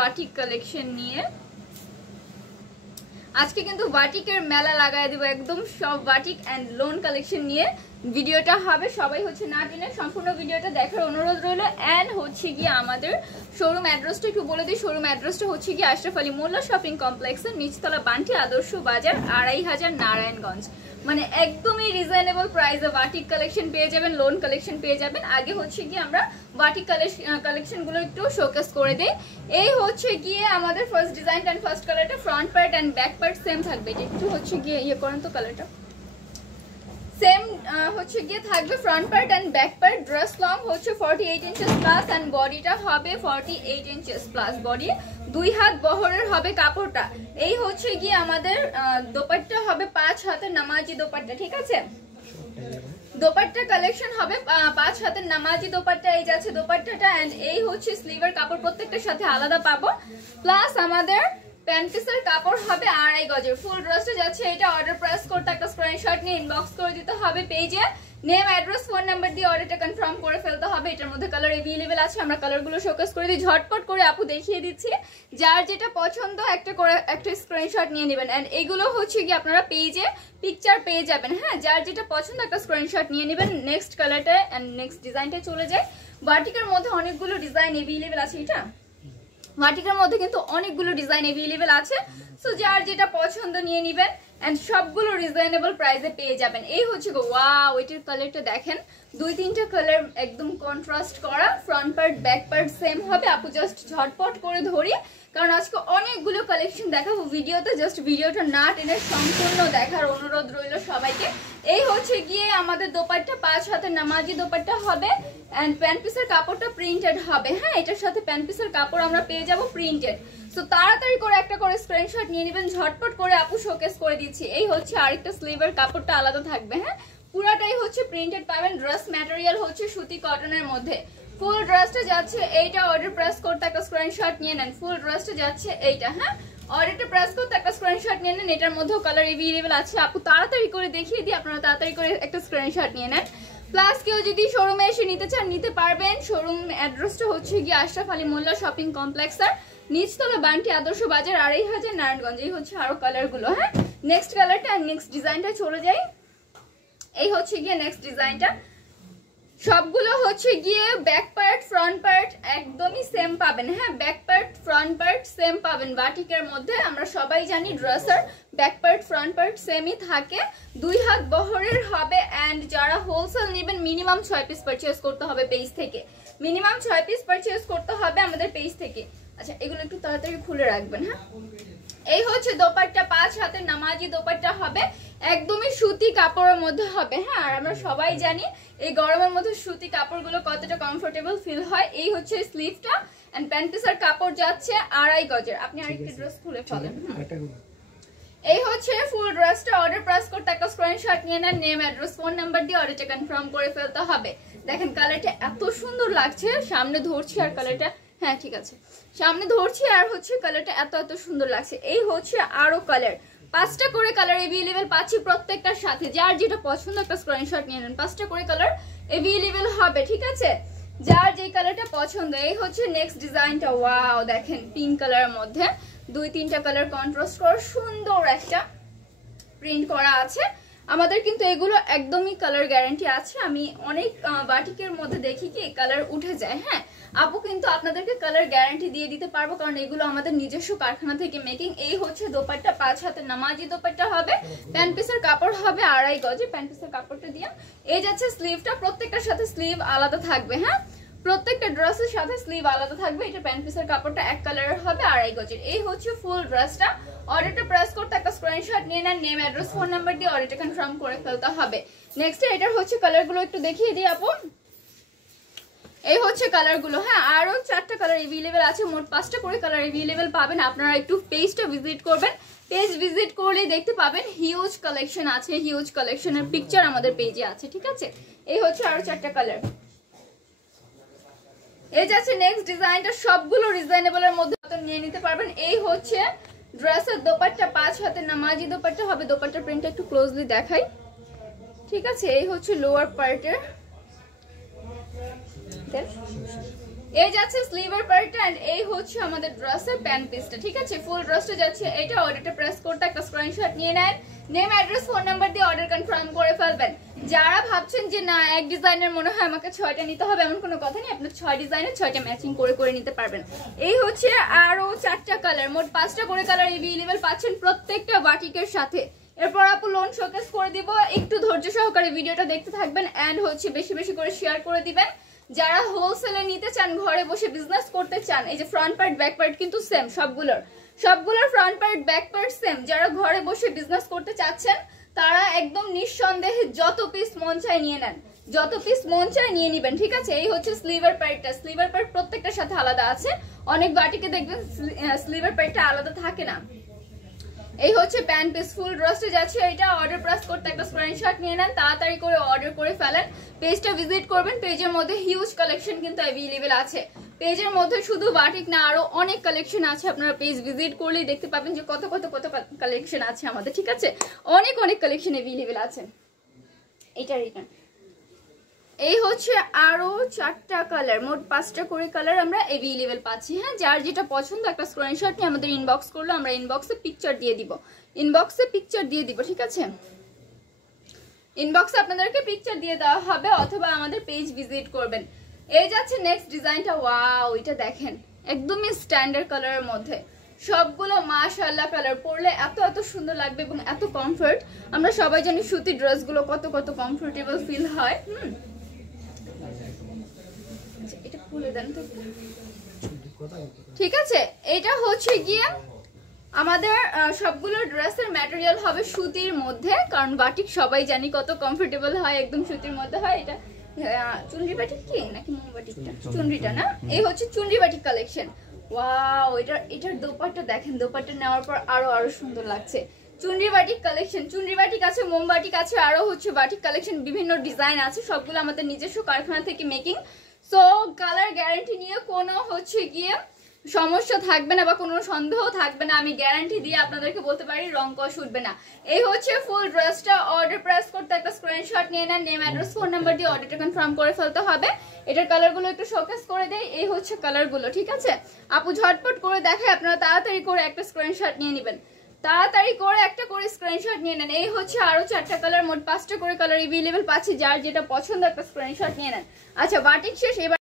Batik collection নিয়ে। আজকে কিন্তু বাটিকের মেলা লাগাই দিব, একদম সব বাটিক এন্ড লোন কালেকশন নিয়ে ভিডিওটা হবে। সবাই হচ্ছে না টেনে সম্পূর্ণ ভিডিওটা দেখার অনুরোধ রইল। এন্ড হচ্ছে গিয়ে আমাদের শোরুম অ্যাড্রেসটা একটু বলে দিই। শোরুম অ্যাড্রেসটা হচ্ছে গিয়ে আশরাফ আলী মোল্লা শপিং কমপ্লেক্সের নিচতলা, বান্টি আদর্শ বাজার, 2500 নারায়ণগঞ্জ। মানে একদমই রিজনেবল প্রাইসে বাটিক কালেকশন পেয়ে যাবেন, লোন কালেকশন পেয়ে যাবেন। আগে হচ্ছে গিয়ে আমরা বাটিক কালেকশন গুলো একটু শোকেস করে দেই। এই হচ্ছে গিয়ে আমাদের ফার্স্ট ডিজাইন এন্ড ফার্স্ট কালারটা, front part and back part same থাকবে। এটা একটু হচ্ছে গিয়ে ইয়ে করেন তো, কালারটা সেম হচ্ছে গিয়ে থাকবে। Front part and back part. Dress long হচ্ছে 48 ইঞ্চেস প্লাস এন্ড বডিটা হবে 48 ইঞ্চেস প্লাস। বডি 2 হাত বহরের হবে কাপড়টা। এই হচ্ছে গিয়ে আমাদের দোপাট্টা হবে 5 হাতের নামাজি দোপাট্টা, ঠিক আছে। দোপাট্টা কালেকশন হবে 5 হাতের নামাজি দোপাট্টা। এই যাচ্ছে দোপাট্টাটা এন্ড এই হচ্ছে স্লিভের কাপড়, প্রত্যেকটার সাথে আলাদা পাবো। প্লাস আমাদের প্যান্ট পিসের কাপড় হবে 2.5 গজের। ফুল ড্রেসটা যাচ্ছে এটা। অর্ডার প্রেস করতে একটা স্ক্রিনশট নিয়ে ইনবক্স করে দিতে হবে পেজে। নেম, অ্যাড্রেস, ফোন নাম্বার দিয়ে অর্ডারটা কনফার্ম করে ফেলতে হবে। এটার মধ্যে কালার अवेलेबल আছে, আমরা কালারগুলো শোকেস করে দিই। ঝটপট করে আপু দেখিয়ে দিচ্ছি, যার যেটা পছন্দ একটা স্ক্রিনশট নিয়ে নেবেন। এন্ড এগুলো হচ্ছে কি আপনারা পেজে পিকচার পেয়ে যাবেন। হ্যাঁ, যার যেটা পছন্দ একটা স্ক্রিনশট নিয়ে নেবেন। নেক্সট কালারটা এন্ড নেক্সট ডিজাইনটা চলে যায়। বাটিকের মধ্যে অনেকগুলো ডিজাইন अवेलेबल আছে। এটা বাটিকের মধ্যে কিন্তু অনেকগুলো ডিজাইন अवेलेबल আছে। সো যার যেটা পছন্দ নিয়ে নেবেন এন্ড সবগুলো রিজনেবল প্রাইসে পেয়ে যাবেন। এই হচ্ছে গো, ওয়াও, এটার কালারটা দেখেন, 2-3টা কালার একদম কন্ট্রাস্ট করা। Front part back part same হবে। আপু জাস্ট ঝটপট করে ধরি, কারণ আজকে অনেকগুলো কালেকশন দেখাবো ভিডিওতে। জাস্ট ভিডিওটা না টেনে সম্পূর্ণ দেখার অনুরোধ রইল সবাইকে। এই হচ্ছে গিয়ে আমাদের দোপাট্টা 5 হাতের নামাজি দোপাট্টা হবে এন্ড প্যান্ট পিসের কাপড়টা প্রিন্টেড হবে। হ্যাঁ, এটার সাথে প্যান্ট পিসের কাপড় আমরা পেয়ে যাব প্রিন্টেড। সো তাড়াতাড়ি করে একটা করে স্ক্রিনশট নিয়ে নেবেন। ঝটপট করে আপু শোকেস করে দিচ্ছি। এই হচ্ছে আরেকটা স্লিভের কাপড়টা আলাদা থাকবে। হ্যাঁ, পুরাটাই হচ্ছে প্রিন্টেড পাবেন। ড্রেস ম্যাটেরিয়াল হচ্ছে সুতি কটনের মধ্যে। ফুল ড্রেসটা যাচ্ছে এইটা। অর্ডার প্রেস করতে একটা স্ক্রিনশট নিয়ে নেন। ফুল ড্রেসটা যাচ্ছে এইটা। হ্যাঁ, অর্ডারটা প্রেস করতে একটা স্ক্রিনশট নিয়ে নেন। এটার মধ্যেও কালার अवेलेबल আছে। আপু তাড়াতাড়ি করে দেখিয়ে দিই, আপনারা তাড়াতাড়ি করে একটা স্ক্রিনশট নিয়ে নেন। প্লাস কেউ যদি শোরুমে এসে নিতে চান নিতে পারবেন। শোরুম অ্যাড্রেসটা হচ্ছে গিয়ে আশরাফ আলী মোল্লা শপিং কমপ্লেক্সের নিচতলা, বান্টি আদর্শ বাজার, 2500 নারায়ণগঞ্জ। এই হচ্ছে আরো কালারগুলো। হ্যাঁ, নেক্সট কালারটা আর নেক্সট ডিজাইনটা চলে যাই। এই হচ্ছে গিয়ে নেক্সট ডিজাইনটা। সবগুলো হচ্ছে গিয়ে ব্যাক পার্ট ফ্রন্ট পার্ট একদমই সেম পাবেন। হ্যাঁ, back part front part same পাবেন। বাটিকের মধ্যে আমরা সবাই জানি ড্রেসের ব্যাক পার্ট ফ্রন্ট পার্ট সেমই থাকে। 2 হাত বহরের হবে এন্ড যারা হোলসেল নেবেন মিনিমাম 6 পিস পারচেজ করতে হবে পেজ থেকে। মিনিমাম 6 পিস পারচেজ করতে হবে আমাদের পেজ থেকে। আচ্ছা, এগুলো একটু তাড়াতাড়ি খুলে রাখবেন। হ্যাঁ, এই হচ্ছে দোপাট্টা 5 হাতের নামাজি দোপাট্টা হবে, একদমই সুতি কাপড়ের মধ্যে হবে। হ্যাঁ, আর আমরা সবাই জানি এই গরমের মধ্যে সুতি কাপড়গুলো কতটা কমফোর্টেবল ফিল হয়। এই হচ্ছে স্লিভটা এন্ড প্যান্ট পিসের কাপড় যাচ্ছে 2.5 গজের। আপনি আরেকটা ড্রেস খুলে ফেলেন। এই হচ্ছে ফুল ড্রেসটা। অর্ডার প্রেস করতে একটা স্ক্রিনশট নিয়ে নেন। নেম, অ্যাড্রেস, ফোন নাম্বার দিয়ে অর্ডারটা কনফার্ম করে ফেলতে হবে। দেখেন কালারটা এত সুন্দর লাগছে। সামনে ধরছি আর কালারটা, হ্যাঁ ঠিক আছে, সামনে ধরছি আর হচ্ছে কালারটা এত সুন্দর লাগছে। এই হচ্ছে আরো কালার, 5টা করে কালার अवेलेबल পাচ্ছি প্রত্যেকটার সাথে। যার যেটা পছন্দ একটা স্ক্রিনশট নিয়ে নেন। 5টা করে কালার अवेलेबल হবে, ঠিক আছে, যার যে কালারটা পছন্দ। এই হচ্ছে নেক্সট ডিজাইনটা। ওয়াও, দেখেন পিঙ্ক কালারের মধ্যে 2-3টা কালার কন্ট্রাস্ট করা সুন্দর একটা প্রিন্ট করা আছে। আমাদের কিন্তু এগুলো একদমই কালার গ্যারান্টি আছে। আমি অনেক বাটিকের মধ্যে দেখি কি কালার উঠে যায়। হ্যাঁ, আপু কিন্তু আপনাদেরকে কালার গ্যারান্টি দিয়ে দিতে পারবো, কারণ এগুলো আমাদের নিজস্ব কারখানা থেকে মেকিং। এই হচ্ছে দোপাট্টা 5 হাতের নামাজি দোপাট্টা হবে। প্যান্ট পিসের কাপড় হবে 2.5 গজে। প্যান্ট পিসের কাপড়টা দিয়ে এই যাচ্ছে স্লিভটা। প্রত্যেকটার সাথে স্লিভ আলাদা থাকবে। হ্যাঁ, প্রত্যেকটা ড্রেসের সাথে স্লিভ আলাদা থাকবে। এটা প্যান্ট পিসের কাপড়টা এক কালারের হবে 2.5 গজের। এই হচ্ছে ফুল ড্রেসটা। অর্ডারটা প্রেস করতে একটা স্ক্রিনশট নিয়ে নেন। নেম, অ্যাড্রেস, ফোন নাম্বার দিয়ে অর্ডারটা কনফার্ম করে ফেলতে হবে। নেক্সট এটার হচ্ছে কালারগুলো একটু দেখিয়ে দিই আপু। এই হচ্ছে কালারগুলো। হ্যাঁ, আরো 4টা কালার अवेलेबल আছে। মোট 5টা করে কালার अवेलेबल পাবেন। আপনারা একটু পেজটা ভিজিট করবেন। পেজ ভিজিট করলে দেখতে পাবেন হিউজ কালেকশন আছে। হিউজ কালেকশনের পিকচার আমাদের পেজে আছে, ঠিক আছে। এই হচ্ছে আরো 4টা কালার। এই যাচ্ছে নেক্সট ডিজাইনটা। সবগুলো রিজনেবল এর মধ্যে নিয়ে নিতে পারবেন। এই হচ্ছে ড্রেসের দোপাট্টা 5 হাতের নামাজি দোপাট্টা হবে। দোপাট্টার প্রিন্টটা একটু ক্লোজলি দেখাই, ঠিক আছে। এই হচ্ছে লোয়ার পার্টের এই যাচ্ছে স্লিভের পার্টটা এন্ড এই হচ্ছে আমাদের ড্রেসের প্যান্ট পিসটা, ঠিক আছে? ফুল ড্রেসটা যাচ্ছে এটা। অর্ডারটা প্রেস করতে একটা স্ক্রিনশট নিয়ে নেন, নেম অ্যাড্রেস ফোন নাম্বার দিয়ে অর্ডার কনফার্ম করে ফেলবেন। যারা ভাবছেন যে না এক ডিজাইনের মনে হয় আমাকে 6টা নিতে হবে, এমন কোনো কথা নেই, আপনি 6 ডিজাইনের 6টা ম্যাচিং করে নিতে পারবেন। এই হচ্ছে আরো 4টা কালার, মোট 5টা করে কালার এভেলেবল পাচ্ছেন প্রত্যেকটা বাটিকের সাথে। এরপর আপু লোন শোকেস করে দিব, একটু ধৈর্য সহকারে ভিডিওটা দেখতে থাকবেন এন্ড হচ্ছে বেশি বেশি করে শেয়ার করে দিবেন। যারা হোলসেলে নিতে চান, ঘরে বসে বিজনেস করতে চান, এই যে ফ্রন্ট পার্ট ব্যাক পার্ট কিন্তু সেম, সবগুলোর front part back part same. যারা ঘরে বসে বিজনেস করতে চাচ্ছেন তারা একদম নিঃসন্দেহে যত পিস মন চায় নিয়ে নেন, যত পিস মন চায় নিয়ে নিবেন, ঠিক আছে? এই হচ্ছে স্লিভার পার্টটা, স্লিভার পার্ট প্রত্যেকটার সাথে আলাদা আছে। অনেক বাটিকে দেখবেন স্লিভার পার্টটা আলাদা থাকে না। এই হচ্ছে প্যান্ট পিস, ফুল ড্রেসটা যাচ্ছে এটা। অর্ডার প্রেস করতে একটা স্ক্রিনশট নিয়ে নেন, তাড়াতাড়ি করে অর্ডার করে ফেলেন। পেজটা ভিজিট করবেন, পেজের মধ্যে হিউজ কালেকশন কিন্তু অ্যাভেলেবল আছে। পেজের মধ্যে শুধু বাটিক না আরো অনেক কালেকশন আছে, আপনারা পেজ ভিজিট করলেই দেখতে পাবেন যে কত কালেকশন আছে আমাদের, ঠিক আছে? অনেক কালেকশন অ্যাভেলেবল আছে। এটা এই হচ্ছে আরো 4টা কালার, মোট 5টা করে কালার আমরা অ্যাভেলেবল পাচ্ছি। হ্যাঁ, যার যেটা পছন্দ একটা স্ক্রিনশট নিয়ে আমাদের ইনবক্স করলো, আমরা ইনবক্সে পিকচার দিয়ে দিব, ঠিক আছে? ইনবক্সে আপনাদেরকে পিকচার দিয়ে দেওয়া হবে অথবা আমাদের পেজ ভিজিট করবেন। এই যাচ্ছে নেক্সট ডিজাইনটা, ওয়াও এটা দেখেন, একদমই স্ট্যান্ডার্ড কালারের মধ্যে, সবগুলো মাশাআল্লাহ কালার, পরলে এত সুন্দর লাগবে এবং এত কমফর্ট। আমরা সবাই জানি সুতির ড্রেসগুলো কত কমফোর্টেবল ফিল হয়। এটা খুলে দেন তো, ঠিক আছে? এটা হচ্ছে গিয়ে আমাদের সবগুলো ড্রেসের ম্যাটেরিয়াল হবে সুতির মধ্যে, কারণ বাটিক সবাই জানি কত কমফোর্টেবল হয়, একদম সুতির মধ্যে হয়। এটা চুনরি বাটিক কি নাকি মোম বাটিকটা? চুনরিটা না, এই হচ্ছে চুনরি বাটিক কালেকশন। ওয়াও, এটার দোপাট্টা দেখেন, দোপাট্টা নেওয়ার পর আরো সুন্দর লাগছে। চুনরি বাটিক কালেকশন, চুনরি বাটিক আছে, মোম বাটিক আছে, আরো হচ্ছে বাটিক কালেকশন, বিভিন্ন ডিজাইন আছে, সবগুলো আমাদের নিজস্ব কারখানা থেকে মেকিং। সো কালার গ্যারান্টি নিয়ে কোনো হচ্ছে গিয়ে সমস্যা থাকবে না বা কোনো সন্দেহ থাকবে না, আমি গ্যারান্টি দিয়ে আপনাদেরকে বলতে পারি রং কষ উঠবে না। এই হচ্ছে ফুল ড্রেসটা। অর্ডার প্রেস করতে একটা স্ক্রিনশট নিয়ে নেন, নেম অ্যাড্রেস ফোন নাম্বার দিয়ে অর্ডারটা কনফার্ম করে ফেলতে হবে। এটার কালারগুলো একটু শোকেস করে দেই, এই হচ্ছে কালারগুলো, ঠিক আছে? আপু ঝটপট করে দেখে, আপনারা তাড়াতাড়ি করে একটা স্ক্রিনশট নিয়ে নেবেন, তাড়াতাড়ি করে একটা করে স্ক্রিনশট নিয়ে নেন। এই হচ্ছে আরো 4টা কালার, মোট 5টা করে কালার অ্যাভেলেবল পাচ্ছি, যার যেটা পছন্দ একটা স্ক্রিনশট নিয়ে নেন। আচ্ছা, বাটিক শেষ, এবার